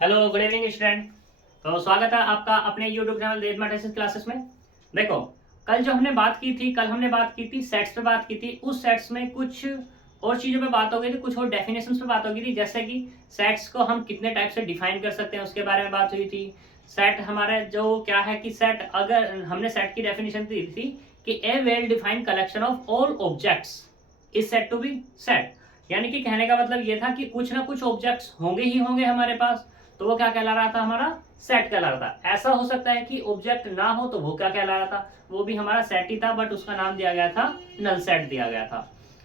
Hello good evening student. तो स्वागत है आपका अपने यूट्यूब चैनल देव मैथमेटिक्स क्लासेस में। देखो, कल हमने बात की थी सेट्स पे बात की थी। उस सेट्स में कुछ और चीज़ों पे बात हो गई थी, कुछ और डेफिनेशंस पे बात हो गई थी, जैसे कि सेट्स को हम कितने टाइप से डिफाइन कर सकते हैं उसके बारे में बात हुई थी। सेट हमारा जो क्या है कि सेट, अगर हमने सेट की डेफिनेशन दी थी कि a well defined collection of all objects is set to be set. यानी कि कहने का मतलब ये था कि कुछ ना कुछ ऑब्जेक्ट्स होंगे ही होंगे हमारे पास, तो वो क्या कहला रहा था, हमारा सेट कहला रहा था। ऐसा हो सकता है कि ऑब्जेक्ट ना हो तो वो क्या कहला रहा था, वो भी हमारा सेट ही था, बट उसका नाम दिया गया था नल सेट दिया गया था।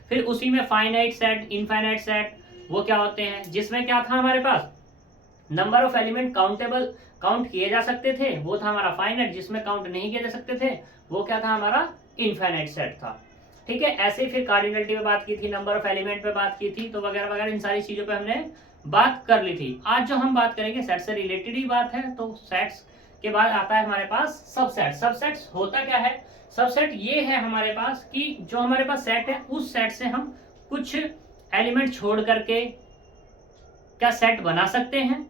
फिर उसी में फाइनाइट सेट, इनफाइनाइट सेट, वो क्या होते हैं, जिसमें क्या था हमारे पास number of element countable, count किए जा सकते थे, वो था हमारा फाइनाइट। जिसमें काउंट नहीं किए जा सकते थे वो क्या था, हमारा इनफाइनाइट सेट था। ठीक है, ऐसे ही फिर कार्डिनलिटी पे बात की थी, नंबर ऑफ एलिमेंट पे बात की थी, तो वगैरह वगैरह इन सारी चीजों पे हमने बात कर ली थी। आज जो हम बात करेंगे सेट से रिलेटेड ही बात है। तो सेट्स के बाद आता है हमारे पास सबसेट। सबसेट्स होता क्या है, सबसेट ये है हमारे पास कि जो हमारे पास सेट है उस सेट से हम कुछ एलिमेंट छोड़ करके क्या सेट बना सकते हैं।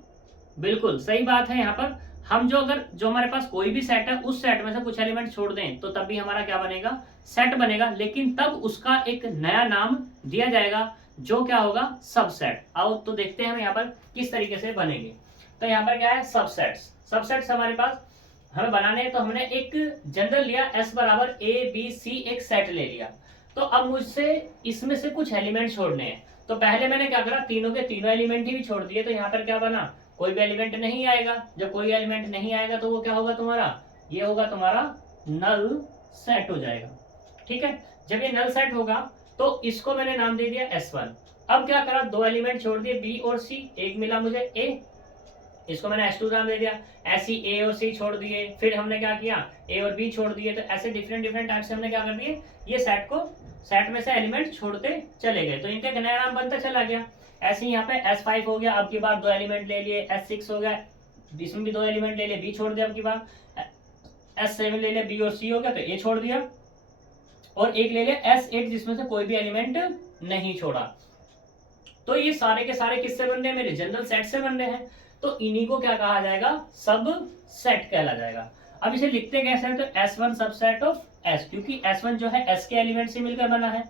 बिल्कुल सही बात है। यहाँ पर हम जो हमारे पास कोई भी सेट है उस सेट में से कुछ एलिमेंट छोड़ दें तो तब भी हमारा क्या बनेगा, सेट बनेगा, लेकिन तब उसका एक नया नाम दिया जाएगा जो क्या होगा, सबसेट। आओ तो देखते हैं हम यहाँ पर किस तरीके से बनेंगे। तो यहाँ पर क्या है, सबसेट्स। सबसेट्स हमारे पास हमें बनाने हैं, तो हमने एक जनरल लिया S बराबर ABC, एक सेट ले लिया। तो अब मुझसे इसमें से कुछ एलिमेंट छोड़ने हैं, तो पहले मैंने क्या करा, तीनों के तीनों एलिमेंट ही भी छोड़ दिए। तो यहाँ पर क्या बना, कोई भी एलिमेंट नहीं आएगा। जब कोई एलिमेंट नहीं आएगा तो वो क्या होगा तुम्हारा, ये होगा तुम्हारा नल सेट हो जाएगा। ठीक है, जब ये नल सेट होगा तो इसको मैंने नाम दे दिया S1। अब क्या करा, दो एलिमेंट छोड़ दिए B और C, एक मिला मुझे A, इसको मैंने S2 नाम दे दिया। ऐसे ही A और C छोड़ दिए, फिर हमने क्या किया, A और B छोड़ दिए। तो ऐसे डिफरेंट डिफरेंट टाइप से हमने क्या कर दिए, ये सेट में से एलिमेंट छोड़ते चले गए, तो इनका एक नया नाम बनता चला गया। ऐसे ही यहाँ पे S5 हो गया, अब की बार दो एलिमेंट ले लिए। S6 हो गया, इसमें भी दो एलिमेंट ले लिए, B छोड़ दिया। अब की बार S7 ले लिया, B और C हो गया, तो A छोड़ दिया। और एक ले लिया S8, जिसमें से कोई भी एलिमेंट नहीं छोड़ा। तो ये सारे के सारे किससे बन रहे हैं, मेरे जनरल सेट से बन रहे हैं। तो इन्हीं को क्या कहा जाएगा, सब सेट कहला जाएगा। अब इसे लिखते कैसे हैं, तो S1 सबसेट ऑफ S, क्योंकि S1 जो है S के एलिमेंट से मिलकर बना है,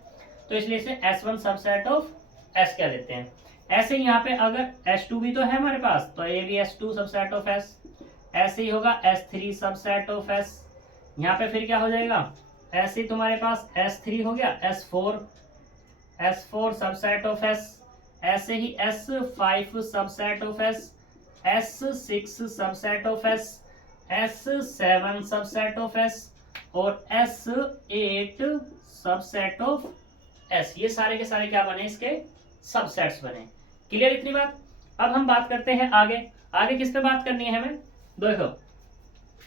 तो इसलिए इसे S1 सबसेट ऑफ S कह देते हैं। ऐसे ही यहाँ पे अगर S2 भी तो है हमारे पास, तो ये भी S2 सबसेट ऑफ S। ऐसे ही होगा S3 सबसेट ऑफ S। यहाँ पे फिर क्या हो जाएगा, ऐसे ही तुम्हारे पास S3 हो गया, S4 सबसेट ऑफ S। ऐसे ही S5 subset of S, S6 subset of S, S7 subset of S और S8 सबसेट ऑफ S। ये सारे के सारे क्या बने, इसके सबसेट्स बने। क्लियर इतनी बात। अब हम बात करते हैं आगे। आगे किस पे बात करनी है हमें, देखो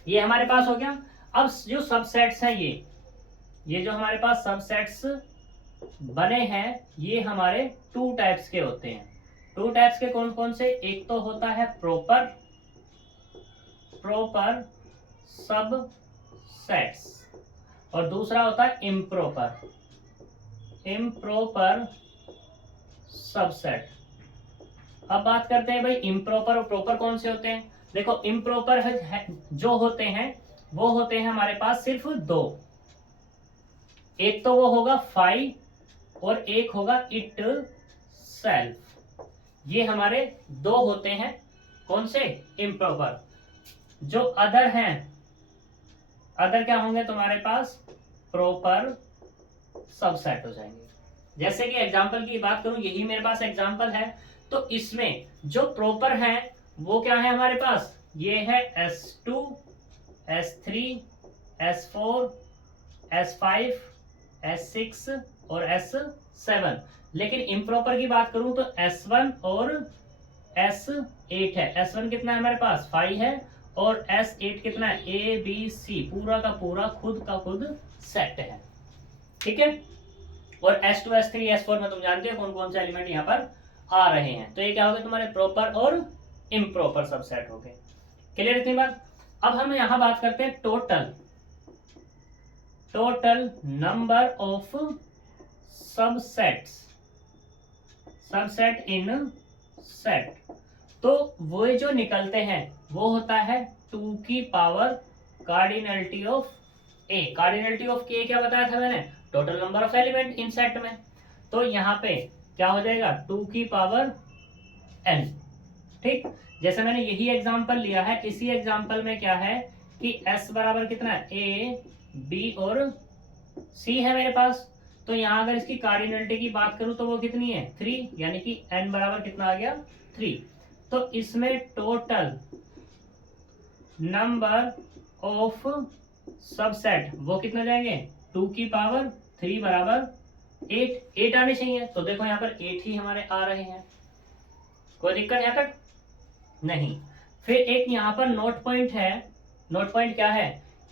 ये हमारे पास हो गया। अब जो सबसेट्स हैं, ये जो हमारे पास सबसेट्स बने हैं, ये हमारे टू टाइप्स के होते हैं। टू टाइप्स के कौन कौन से, एक तो होता है प्रॉपर सब सेट्स, और दूसरा होता है इम्प्रॉपर सबसेट। अब बात करते हैं भाई इम्प्रॉपर और प्रॉपर कौन से होते हैं। देखो इम्प्रॉपर जो होते हैं वो होते हैं हमारे पास सिर्फ दो, एक तो वो होगा फाइव और एक होगा इट सेल्फ। ये हमारे दो होते हैं, कौन से, इम्प्रॉपर। जो अदर हैं, अदर क्या होंगे तुम्हारे पास, प्रॉपर सबसेट हो जाएंगे। जैसे कि एग्जांपल की बात करूं, यही मेरे पास एग्जांपल है। तो इसमें जो प्रॉपर हैं वो क्या है हमारे पास, ये है S2, S3, S4, S5, S6 और S7। लेकिन इम्प्रॉपर की बात करूं तो S1 और S8 है। S1 कितना है हमारे पास, 5 है, और S8 कितना है, ABC, पूरा का पूरा खुद का खुद सेट है। ठीक है, और S2, S3, S4 में तुम जानते हो कौन कौन से एलिमेंट यहाँ पर आ रहे हैं। तो ये क्या हो गए तुम्हारे प्रॉपर और इम्प्रॉपर सबसेट हो गए। क्लियर इतनी बात। अब हम यहाँ बात करते हैं total number of subset in set. तो वो जो निकलते हैं वो होता है 2 की power cardinality of A. Cardinality of के क्या बताया था मैंने, total number of element in set में। तो यहाँ पे क्या हो जाएगा 2 की पावर n। ठीक, जैसे मैंने यही एग्जांपल लिया है, इसी एग्जांपल में क्या है कि s बराबर कितना है, a b और c है मेरे पास। तो यहाँ अगर इसकी कार्डिनलिटी की बात करूं तो वो कितनी है 3, यानी कि n बराबर कितना आ गया 3। तो इसमें टोटल नंबर ऑफ सबसेट वो कितना जाएंगे 2 की पावर 3 बराबर 8 आने चाहिए। तो देखो यहाँ पर 8 ही हमारे आ रहे हैं, कोई दिक्कत यहाँ तक नहीं। फिर एक यहाँ पर नोट पॉइंट है। नोट पॉइंट क्या है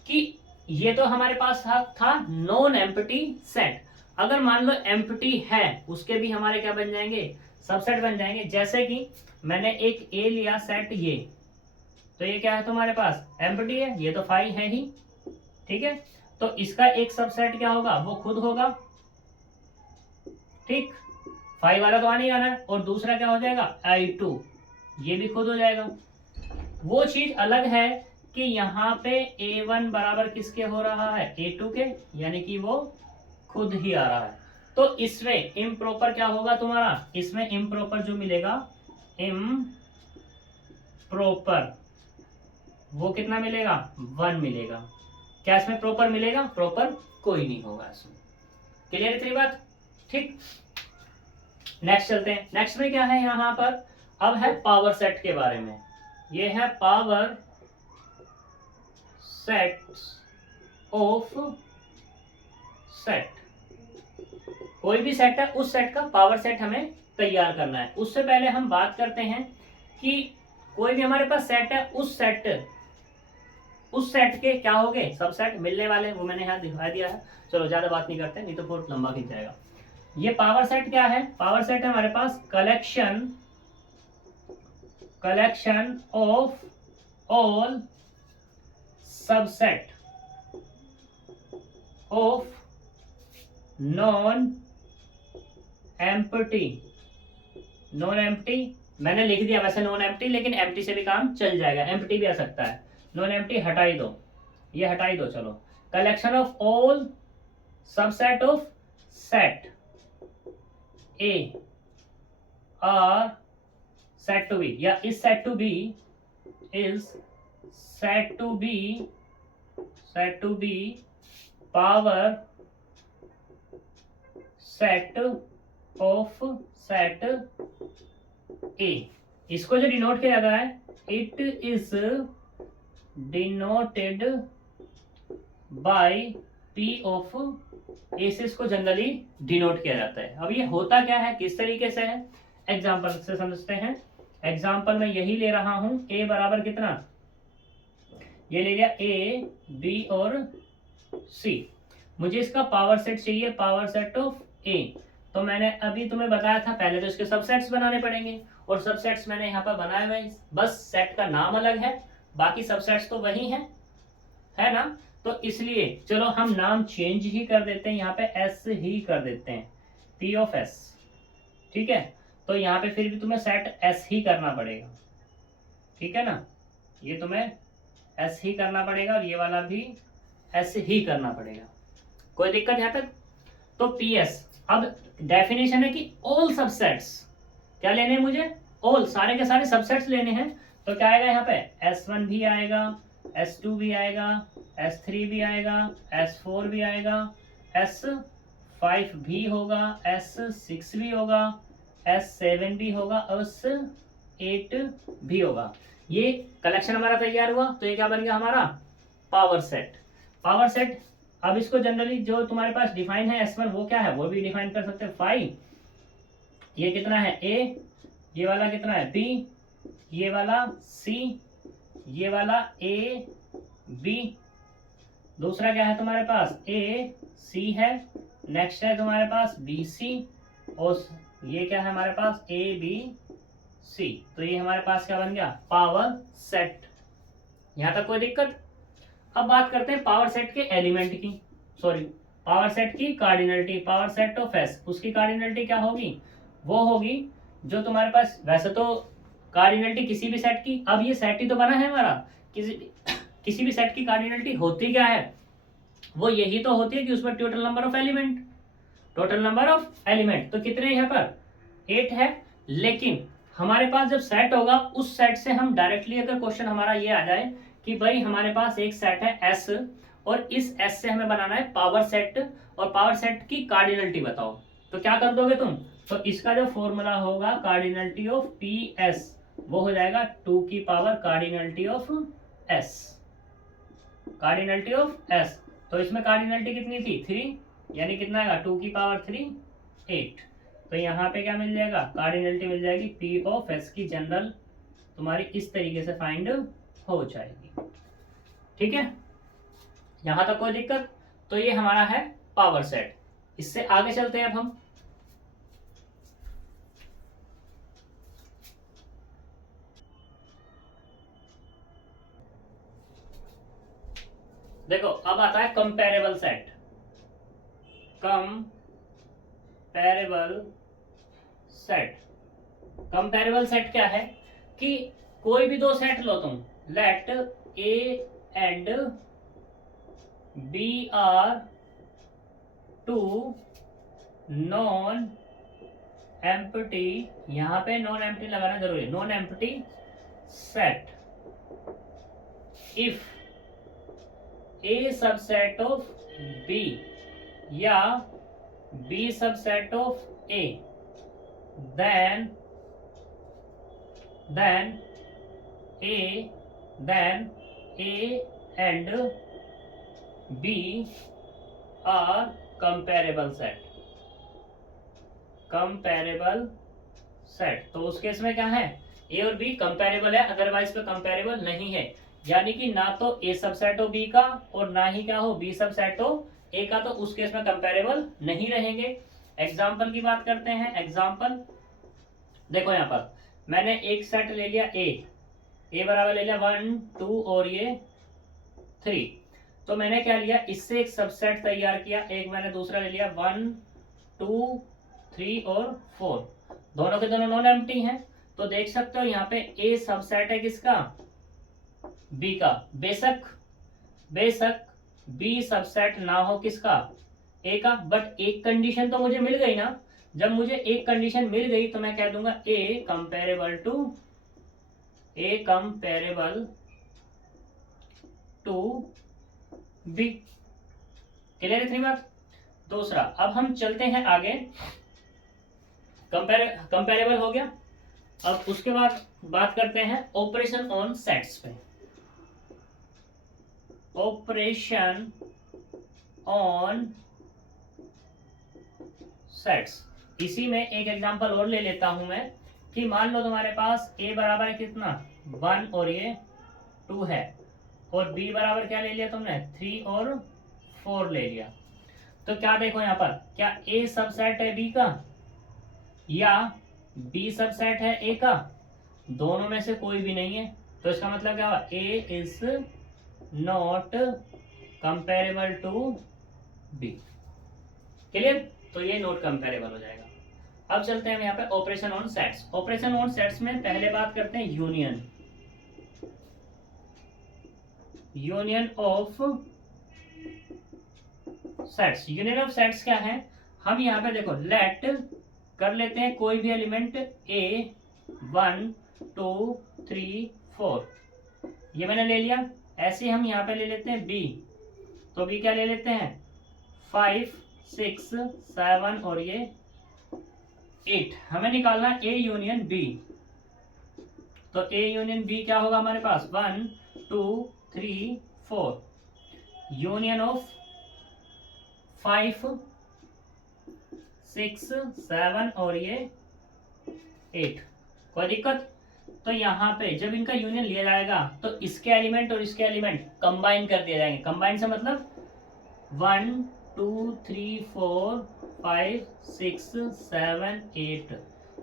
कि ये तो हमारे पास था नॉन एम्प्टी सेट। अगर मान लो एम्प्टी है उसके भी हमारे क्या बन जाएंगे, सबसेट बन जाएंगे। जैसे कि मैंने एक ए लिया सेट ये, तो ये क्या है तुम्हारे पास एम्प्टी है, ये तो 5 है ही, ठीक है। तो इसका एक सबसेट क्या होगा, वो खुद होगा, ठीक। 5 वाला तो आने ही आना है। और दूसरा क्या हो जाएगा I2, ये भी खुद हो जाएगा। वो चीज अलग है कि यहाँ पे A1 बराबर किसके हो रहा है, A2 के, यानी कि वो खुद ही आ रहा है। तो इसमें इम्प्रॉपर क्या होगा तुम्हारा, इसमें इम्प्रॉपर जो मिलेगा इम्प्रॉपर वो कितना मिलेगा 1 मिलेगा। क्या इसमें प्रॉपर मिलेगा, प्रॉपर कोई नहीं होगा इसमें। क्लियर इतनी बात, ठीक। नेक्स्ट चलते हैं। नेक्स्ट में क्या है यहाँ पर, अब है पावर सेट के बारे में। ये है पावर सेट्स ऑफ सेट। कोई भी सेट है उस सेट का पावर सेट हमें तैयार करना है। उससे पहले हम बात करते हैं कि कोई भी हमारे पास सेट है, उस सेट के क्या हो गए सबसेट मिलने वाले, वो मैंने यहाँ दिखा दिया है। चलो ज्यादा बात नहीं करते, नहीं तो बहुत लंबा खींच जाएगा। ये पावर सेट क्या है, पावर सेट है हमारे पास collection of all subset of non empty मैंने लिख दिया वैसे नॉन एम्प्टी, लेकिन एम्प्टी से भी काम चल जाएगा, एम्प्टी भी आ सकता है। नॉन एम्प्टी हटाई दो, ये हटाई दो। चलो, collection of all subset of set A are said to be, या is said to be power set of set A। इसको जो डिनोट किया जाता है, it is denoted by P of A से इसको जनरली डिनोट किया जाता है। अब ये होता क्या है, किस तरीके से है, एग्जाम्पल से समझते हैं। एग्जाम्पल में यही ले रहा हूं, A बराबर कितना, ये ले लिया A B और C। मुझे इसका पावर सेट चाहिए, पावर सेट ऑफ A। तो मैंने अभी तुम्हें बताया था, पहले तो इसके सबसेट्स बनाने पड़ेंगे, और सबसेट्स मैंने यहाँ पर बनाए हुए, बस सेट का नाम अलग है, बाकी सबसेट्स तो वही हैं, है ना। तो इसलिए चलो हम नाम चेंज ही कर देते हैं, यहाँ पे S ही कर देते हैं, P ऑफ S, ठीक है। तो यहाँ पे फिर भी तुम्हें सेट S ही करना पड़ेगा, ठीक है ना, ये तुम्हें S ही करना पड़ेगा, और ये वाला भी S ही करना पड़ेगा। कोई दिक्कत यहाँ तक। तो PS, अब डेफिनेशन है कि ऑल सबसेट्स, क्या लेने हैं मुझे, ऑल, सारे के सारे सबसेट्स लेने हैं। तो क्या आएगा यहाँ पे, S1 भी आएगा, S2 भी आएगा, S3 भी आएगा, S4 भी आएगा, S5 भी होगा, S6 भी होगा, S7 भी होगा, और S8 भी होगा। ये कलेक्शन हमारा तैयार हुआ। तो ये क्या बन गया हमारा पावर सेट। पावर सेट, अब इसको जनरली जो तुम्हारे पास डिफाइन है S1, वो क्या है, वो भी डिफाइन कर सकते हैं 5। ये कितना है A, ये वाला कितना है B, ये वाला C, ये वाला A B, दूसरा क्या है तुम्हारे पास A C है, नेक्स्ट है तुम्हारे पास B C, और ये क्या है हमारे पास A B C। तो ये हमारे पास क्या बन गया पावर सेट। यहां तक कोई दिक्कत। अब बात करते हैं पावर सेट के एलिमेंट की, सॉरी पावर सेट की cardinality. Power set of S, उसकी कार्डिनलिटी क्या होगी, वो होगी जो तुम्हारे पास, वैसे तो कार्डिनलिटी किसी भी सेट की, अब ये सेट ही तो बना है हमारा, किसी भी सेट की कार्डिनलिटी होती क्या है, वो यही तो होती है कि उसमें total number of element, total number of element. तो कितने यहाँ पर 8 है, लेकिन हमारे पास जब सेट होगा उस सेट से हम डायरेक्टली, अगर क्वेश्चन हमारा ये आ जाए कि भाई हमारे पास एक सेट है एस और इस एस से हमें बनाना है पावर सेट और पावर सेट की कार्डिनलिटी बताओ, तो क्या कर दोगे तुम, तो इसका जो फॉर्मूला होगा कार्डिनलिटी ऑफ पी एस वो हो जाएगा 2 की power cardinality of S, cardinality of S. तो इसमें कार्डिनलिटी कितनी थी 3, यानी कितना आएगा 2 की पावर 3 8। तो यहाँ पे क्या मिल जाएगा, कार्डिनलिटी मिल जाएगी पी ऑफ एस की जनरल तुम्हारी इस तरीके से फाइंड हो जाएगी। ठीक है, यहां तक कोई दिक्कत। तो ये हमारा है पावर सेट। इससे आगे चलते हैं अब हम। देखो अब आता है comparable set. Comparable set, comparable set क्या है कि कोई भी दो सेट लो तुम, let A and B are two non empty, यहां पे नॉन एम्प्टी लगाना जरूरी है, non empty set if A subset of B या B subset of A, then A and B are comparable set, comparable set। तो उस case में क्या है, A और B कंपेरेबल है, अदरवाइज पे कंपेरेबल नहीं है, यानी कि ना तो A सबसेट हो B का और ना ही क्या हो B सबसेट हो A का, तो उस केस में कंपेरेबल नहीं रहेंगे। एग्जाम्पल की बात करते हैं। एग्जाम्पल देखो, यहाँ पर मैंने एक सेट ले लिया ए बराबर ले लिया 1 2 और ये 3, तो मैंने क्या लिया, इससे एक सबसेट तैयार किया, एक मैंने दूसरा ले लिया 1 2 3 और 4, दोनों के दोनों नॉन एम्प्टी हैं। तो देख सकते हो यहाँ पे ए सबसेट है किसका, बी का, बेशक बी सबसेट ना हो किसका, ए का, बट एक कंडीशन तो मुझे मिल गई ना। जब मुझे एक कंडीशन मिल गई तो मैं कह दूंगा ए कंपेरेबल टू बी। क्लियर इतनी बात। दूसरा, अब हम चलते हैं आगे। कंपेरेबल हो गया, अब उसके बाद बात करते हैं ऑपरेशन ऑन सेट्स पे। ऑपरेशन ऑन सेट्स, इसी में एक एग्जांपल और ले लेता हूं मैं कि मान लो तुम्हारे पास a बराबर है कितना 1 और ये 2 है, और b बराबर क्या ले लिया तुमने 3 और 4 ले लिया। तो क्या देखो यहाँ पर, क्या a सबसेट है b का या b सबसेट है a का, दोनों में से कोई भी नहीं है। तो इसका मतलब क्या हुआ, a is not comparable to b। Clear, तो ये नॉट कंपेरेबल हो जाएगा। अब चलते हैं यहाँ पे operation on sets. Operation on sets में पहले बात करते हैं union of sets. Union of sets क्या है, हम यहाँ पे देखो लेट कर लेते हैं कोई भी एलिमेंट a 1 2 3 4, ये मैंने ले लिया। ऐसे हम यहाँ पे ले लेते हैं b, तो b क्या ले लेते हैं 5 6 7 और ये 8। हमें निकालना a यूनियन b, तो a यूनियन b क्या होगा हमारे पास 1 2 3 4, यूनियन ऑफ 5 6 7 और ये 8। कोई दिक्कत। तो यहाँ पे जब इनका यूनियन लिया जाएगा तो इसके एलिमेंट और इसके एलिमेंट कंबाइन कर दिए जाएंगे। कंबाइन से मतलब 1 2 3 4 5 6 7 8,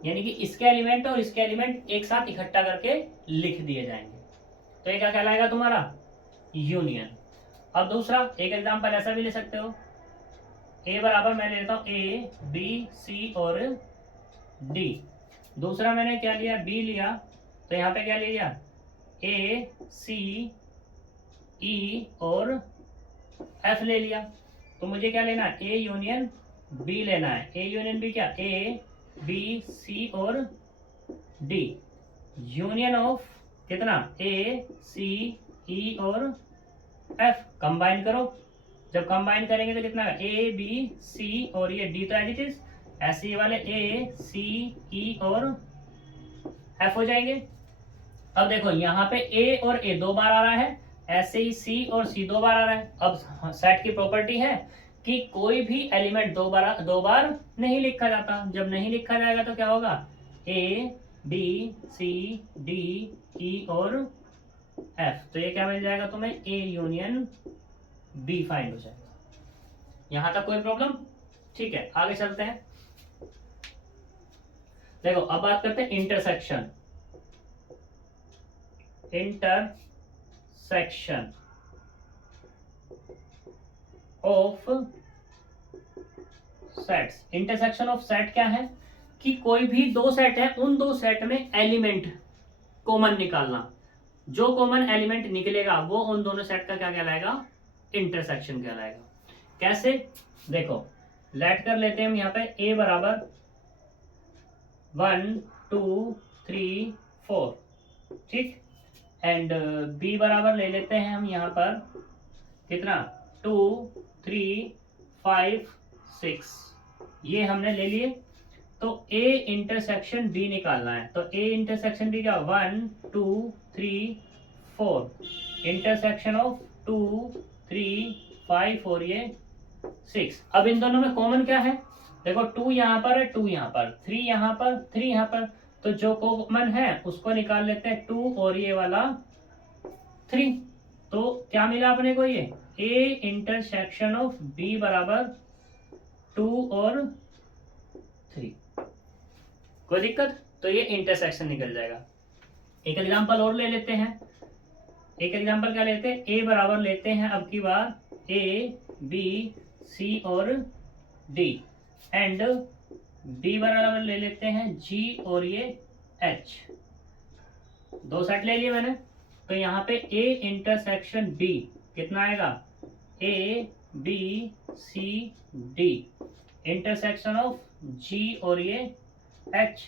यानी कि इसके एलिमेंट और इसके एलिमेंट एक साथ इकट्ठा करके लिख दिए जाएंगे। तो ये क्या कहलाएगा तुम्हारा यूनियन। अब दूसरा एक एग्जांपल ऐसा भी ले सकते हो, a बराबर मैं लेता हूँ a b c और d। दूसरा मैंने क्या लिया b लिया, तो यहाँ पे क्या ले लिया, ए सी ई और एफ ले लिया। तो मुझे क्या लेना है, ए यूनियन बी लेना है। ए यूनियन बी क्या, ए बी सी और डी, यूनियन ऑफ कितना, ए सी ई और एफ, कंबाइन करो। जब कंबाइन करेंगे तो कितना, ए बी सी और ये डी तो एज इट इज, ऐसे ही वाले ए सी ई और एफ हो जाएंगे। अब देखो यहाँ पे ए और ए 2 बार आ रहा है, ऐसे ही सी और सी 2 बार आ रहा है। अब सेट की प्रॉपर्टी है कि कोई भी एलिमेंट दो बार नहीं लिखा जाता। जब नहीं लिखा जाएगा तो क्या होगा, A B C D E और एफ, तो ये क्या मिल जाएगा तुम्हें, ए यूनियन बी फाइंड हो जाएगा। यहां तक कोई प्रॉब्लम? ठीक है, आगे चलते हैं। देखो अब बात करते हैं intersection of sets. Intersection of set क्या है कि कोई भी 2 सेट है, उन 2 सेट में एलिमेंट कॉमन निकालना। जो कॉमन एलिमेंट निकलेगा वो उन दोनों सेट का क्या कहलाएगा, इंटरसेक्शन कहलाएगा। कैसे, देखो लेट कर लेते हैं हम यहाँ पे a बराबर 1 2 3 4, ठीक, एंड b बराबर ले लेते हैं हम यहाँ पर कितना, 2 3 5 6, ये हमने ले लिए। तो a इंटरसेक्शन b निकालना है। तो a इंटरसेक्शन b क्या, 1 2 3 4, इंटरसेक्शन ऑफ 2 3 5 और ये 6। अब इन दोनों में कॉमन क्या है, देखो 2 यहाँ पर है, 2 यहाँ पर, 3 यहाँ पर, 3 यहाँ पर, तो जो कॉमन है उसको निकाल लेते हैं, 2 और ये वाला 3। तो क्या मिला अपने को, ये a इंटरसेक्शन ऑफ b बराबर 2 और 3। कोई दिक्कत? तो ये इंटरसेक्शन निकल जाएगा। एक एग्जांपल और ले लेते हैं। एक एग्जांपल क्या लेते हैं, a बराबर लेते हैं अब की बार a b c और d, एंड b बराबर ले लेते हैं g और ये h। 2 सेट ले लिए मैंने। तो यहाँ पे a इंटरसेक्शन b कितना आएगा, a b c d, intersection of g और ये h।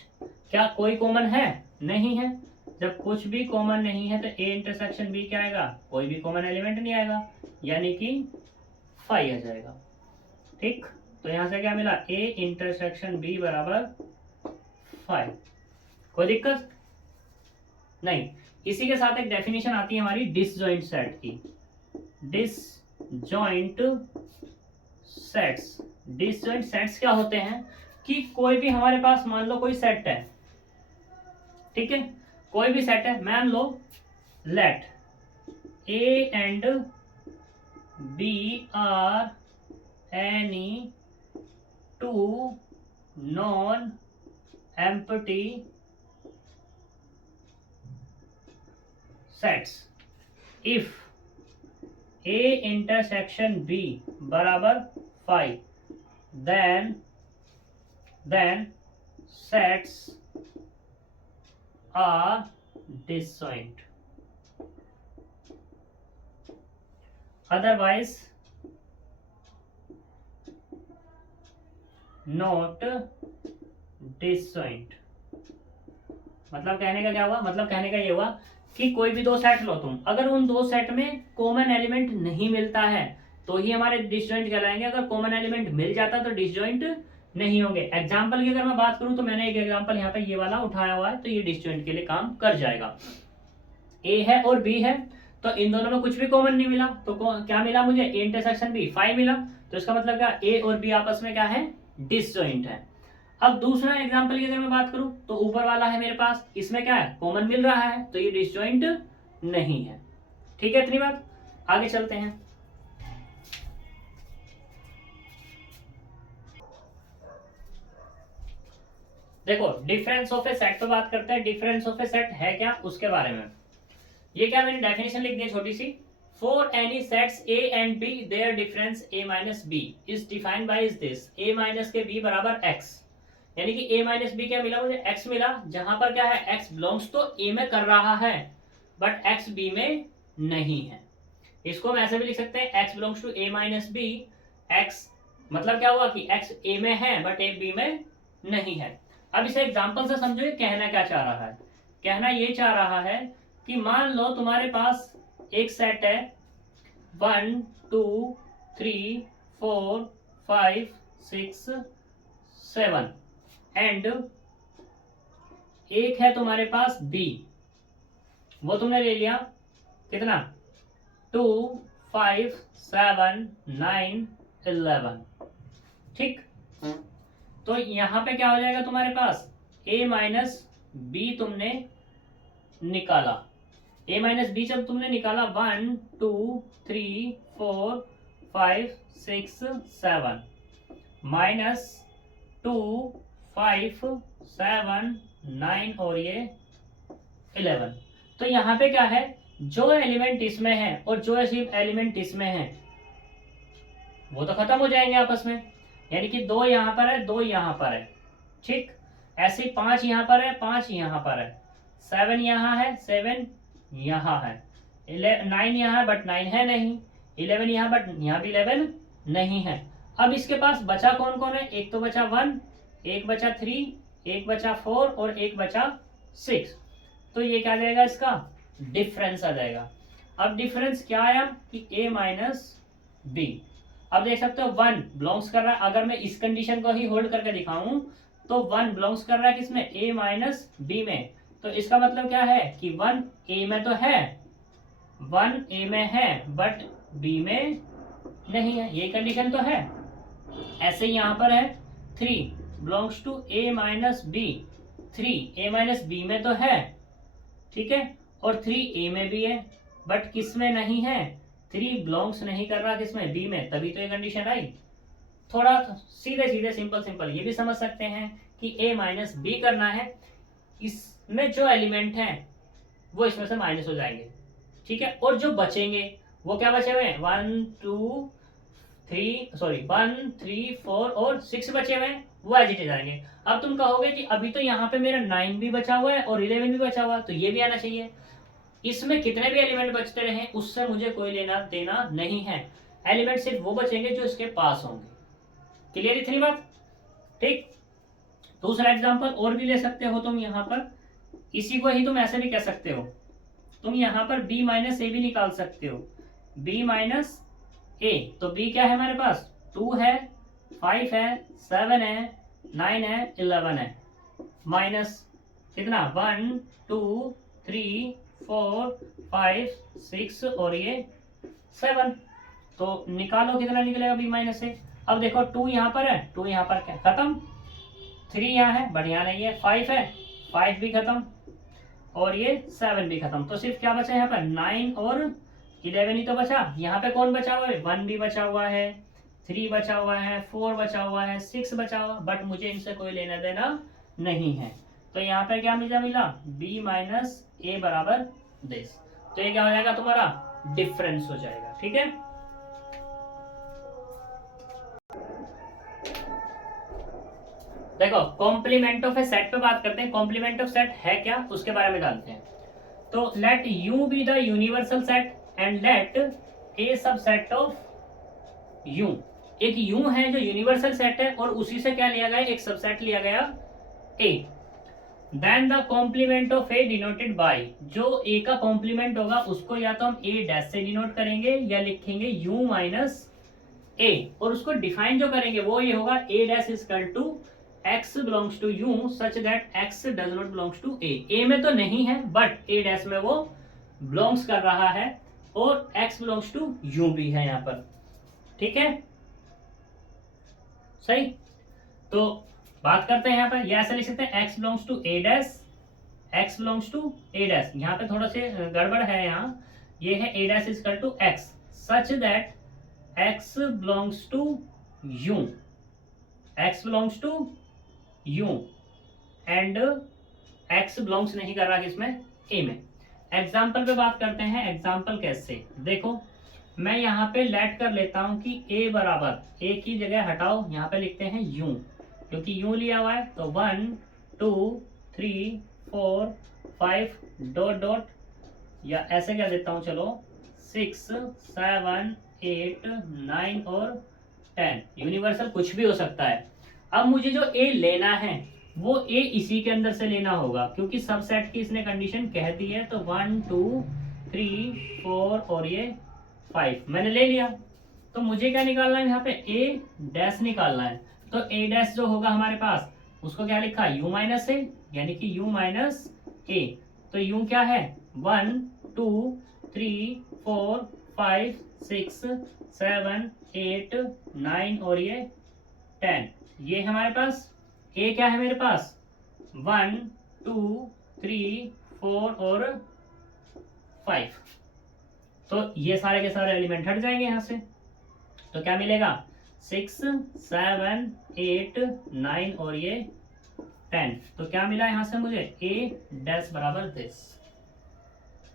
क्या कोई कॉमन है? नहीं है। जब कुछ भी कॉमन नहीं है तो a इंटरसेक्शन b क्या आएगा, कोई भी कॉमन एलिमेंट नहीं आएगा, यानी कि 5 आ जाएगा। ठीक, तो यहां से क्या मिला, a इंटरसेक्शन b बराबर 5। कोई दिक्कत नहीं। इसी के साथ एक डेफिनेशन आती है हमारी डिसजॉइंट सेट की। डिसजॉइंट सेट्स, डिसजॉइंट सेट्स क्या होते हैं कि कोई भी हमारे पास, मान लो कोई सेट है, ठीक है, कोई भी सेट है, मान लो let a and b are any 2 non empty sets if a intersection b बराबर 5, then sets are disjoint, otherwise not disjoint। मतलब कहने का क्या हुआ, मतलब कहने का ये हुआ कि कोई भी 2 सेट लो तुम, अगर उन 2 सेट में कॉमन एलिमेंट नहीं मिलता है तो ही हमारे डिसजॉइंट कहलाएंगे। अगर कॉमन एलिमेंट मिल जाता तो डिसजॉइंट नहीं होंगे। एग्जाम्पल की अगर मैं बात करूं तो मैंने एक एग्जाम्पल यहाँ पे ये वाला उठाया हुआ है, तो ये डिसजॉइंट के लिए काम कर जाएगा। ए है और बी है, तो इन दोनों में कुछ भी कॉमन नहीं मिला, तो क्या मिला मुझे, ए इंटरसेक्शन बी 5 मिला। तो इसका मतलब क्या, ए और बी आपस में क्या है, डिसजॉइंट है। अब दूसरा एग्जाम्पल की अगर मैं बात करूं तो ऊपर वाला है मेरे पास, इसमें क्या है, कॉमन मिल रहा है, तो ये डिसजॉइंट नहीं है। ठीक है, इतनी बात। आगे चलते हैं। देखो डिफरेंस ऑफ ए सेट पे बात करते हैं। डिफरेंस ऑफ ए सेट है क्या, उसके बारे में। ये क्या मैंने डेफिनेशन लिख दी छोटी सी, for any sets a and b their difference a minus b is defined by is this, a minus के b बराबर x। यानी कि a माइनस बी क्या मिला मुझे, x मिला, जहां पर क्या है x बिलोंग्स तो a में कर रहा है बट x b में नहीं है। इसको हम ऐसे भी लिख सकते हैं x belongs to a minus B, x मतलब क्या हुआ कि x a में है बट a b में नहीं है। अब इसे एग्जांपल से समझो, ये कहना क्या चाह रहा है, कहना ये चाह रहा है कि मान लो तुम्हारे पास एक सेट है 1 2 3 4 5 6 7 एंड एक है तुम्हारे पास बी, वो तुमने ले लिया कितना 2 5 7 9 11, ठीक। तो यहां पे क्या हो जाएगा तुम्हारे पास a माइनस बी तुमने निकाला, a माइनस बी जब तुमने निकाला 1 2 3 4 5 6 7 माइनस 2 5 7 9 और ये 11। तो यहाँ पे क्या है, जो एलिमेंट इसमें है और जो एलिमेंट इसमें है वो तो खत्म हो जाएंगे आपस में, यानी कि 2 यहाँ पर है 2 यहाँ पर है, ठीक। ऐसे 5 यहाँ पर है 5 यहाँ पर है, 7 यहाँ है 7 यहाँ है, 9 यहाँ है बट 9 है नहीं, 11 यहाँ बट यहाँ भी 11 नहीं है। अब इसके पास बचा कौन कौन है, एक तो बचा 1, एक बचा 3, एक बचा 4 और एक बचा 6। तो ये क्या आ जाएगा, इसका डिफरेंस आ जाएगा। अब डिफरेंस क्या आया कि a माइनस बी। अब देख सकते हो 1 बिलोंग्स कर रहा है, अगर मैं इस कंडीशन को ही होल्ड करके दिखाऊं तो 1 बिलोंग्स कर रहा है किसमें, a माइनस बी में। तो इसका मतलब क्या है कि 1 a में तो है, 1 a में है बट b में नहीं है, ये कंडीशन तो है। ऐसे ही यहां पर है 3 belongs to a minus B, 3 a minus B में तो है, ठीक है, और 3 a में भी है बट किस में नहीं है, 3 बिलोंग्स नहीं कर रहा किसमें, बी में, तभी तो ये कंडीशन आई। थोड़ा सीधे सीधे सिंपल सिंपल ये भी समझ सकते हैं कि a माइनस बी करना है, इसमें जो एलिमेंट हैं वो इसमें से माइनस हो जाएंगे, ठीक है, और जो बचेंगे वो क्या बचे हुए हैं 1 3 4 और 6 बचे हुए हैं, वो एज इट इज आएंगे। अब तुम कहोगे कि अभी तो यहाँ पे मेरा 9 भी बचा हुआ है और 11 भी बचा हुआ है, तो ये भी आना चाहिए। इसमें कितने भी एलिमेंट बचते रहे उससे मुझे कोई लेना देना नहीं है, एलिमेंट सिर्फ वो बचेंगे जो इसके पास होंगे। क्लियर इतनी बात, ठीक। दूसरा एग्जांपल और भी ले सकते हो तुम, यहाँ पर इसी को ही तुम ऐसे भी कह सकते हो, तुम यहाँ पर b माइनस ए भी निकाल सकते हो, b माइनस ए। तो b क्या है हमारे पास 2 है 5 है 7 है 9 है 11 है, माइनस कितना 1 2 3 4 5 6 और ये 7। तो निकालो कितना निकलेगा b माइनस ए। अब देखो 2 यहाँ पर है, 2 यहाँ पर क्या खत्म, 3 यहाँ है बढ़िया नहीं है, 5 है 5 भी खत्म और ये 7 भी खत्म। तो सिर्फ क्या बचा यहाँ पर 9 और 11 ही तो बचा। यहाँ पे कौन बचा हुआ है, 1 भी बचा हुआ है, 3 बचा हुआ है, 4 बचा हुआ है, 6 बचा हुआ, बट मुझे इनसे कोई लेना देना नहीं है। तो यहाँ पे क्या मिला b माइनस ए बराबर दिस। तो ये क्या हो जाएगा तुम्हारा डिफरेंस हो जाएगा, ठीक है। देखो कॉम्प्लीमेंट ऑफ ए सेट पे बात करते हैं, कॉम्प्लीमेंट ऑफ सेट है क्या उसके बारे में जानते हैं। तो let U be the universal set and let A subset of U। एक U है जो यूनिवर्सल सेट है और उसी से क्या लिया गया, एक सबसेट लिया गया A। Then the complement of A denoted by, जो A का कॉम्प्लीमेंट होगा उसको या तो हम A डैश से डिनोट करेंगे या लिखेंगे U माइनस A, और उसको डिफाइन जो करेंगे वो ये होगा A dash is equal to x belongs to u such that x does not belongs to a। a में तो नहीं है बट a डैश में वो belongs कर रहा है और x belongs to u भी है यहाँ पर, ठीक है सही। तो बात करते हैं यहाँ पर, ये ऐसे लिख सकते हैं x belongs to a dash, x belongs to a dash. यहाँ पे थोड़ा से गड़बड़ है, यहाँ ये है a dash is equal to x such that x belongs to u, x belongs to u and x belongs नहीं कर रहा किसमें, a में। एग्जाम्पल पे बात करते हैं, एग्जाम्पल कैसे देखो, मैं यहाँ पे लेट कर लेता हूं कि a बराबर, a की जगह हटाओ यहाँ पे लिखते हैं u, क्योंकि यूं लिया हुआ है, तो 1 2 3 4 5 डॉट डॉट, या ऐसे क्या देता हूँ, चलो 6 7 8 9 और 10। यूनिवर्सल कुछ भी हो सकता है। अब मुझे जो ए लेना है वो ए इसी के अंदर से लेना होगा, क्योंकि सबसेट की इसने कंडीशन कह दी है। तो 1 2 3 4 और ये 5 मैंने ले लिया। तो मुझे क्या निकालना है, यहाँ पे ए डैश निकालना है। तो ए डैश जो होगा हमारे पास, उसको क्या लिखा, यू माइनस ए, यानी कि यू माइनस ए। तो यू क्या है, 1 2 3 4 5 6 7 8 9 और ये 10। ये है हमारे पास। ए क्या है मेरे पास, 1 2 3 4 और 5। तो ये सारे के सारे एलिमेंट हट जाएंगे यहाँ से। तो क्या मिलेगा, 6 7 8 9 और ये 10। तो क्या मिला यहाँ से मुझे, ए डैश बराबर दिस।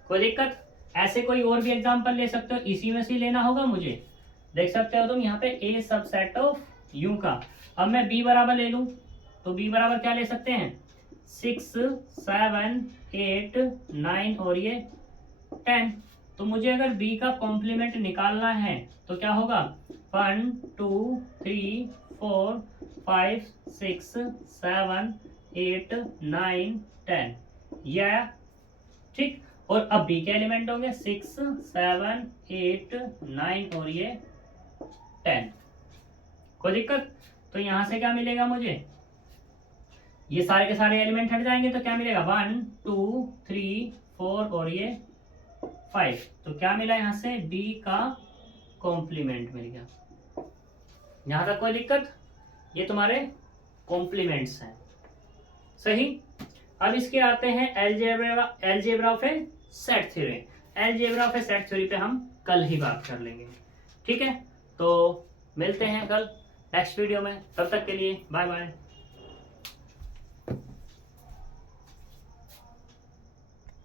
कोई दिक्कत? ऐसे कोई और भी एग्जांपल ले सकते हो, इसी में से लेना होगा मुझे। देख सकते हो तुम यहाँ पे ए सबसेट ऑफ यू का। अब मैं बी बराबर ले लूं, तो बी बराबर क्या ले सकते हैं, 6 7 8 9 और ये 10। तो मुझे अगर बी का कॉम्प्लीमेंट निकालना है तो क्या होगा, 1 2 3 4 5 6 7 8 9 10। ये आया, ठीक। और अब बी के एलिमेंट होंगे 6 7 8 9 और ये 10। कोई दिक्कत? तो यहां से क्या मिलेगा मुझे, ये सारे के सारे एलिमेंट हट जाएंगे। तो क्या मिलेगा, 1 2 3 4 और ये 5। तो क्या मिला यहाँ से, बी का कॉम्प्लीमेंट मिल गया। यहां तक कोई दिक्कत? ये तुम्हारे कॉम्प्लीमेंट्स हैं, सही। अब इसके आते हैं algebra of A set theory. Algebra of A set theory पे हम कल ही बात कर लेंगे, ठीक है। तो मिलते हैं कल नेक्स्ट वीडियो में, तब तक के लिए बाय बाय।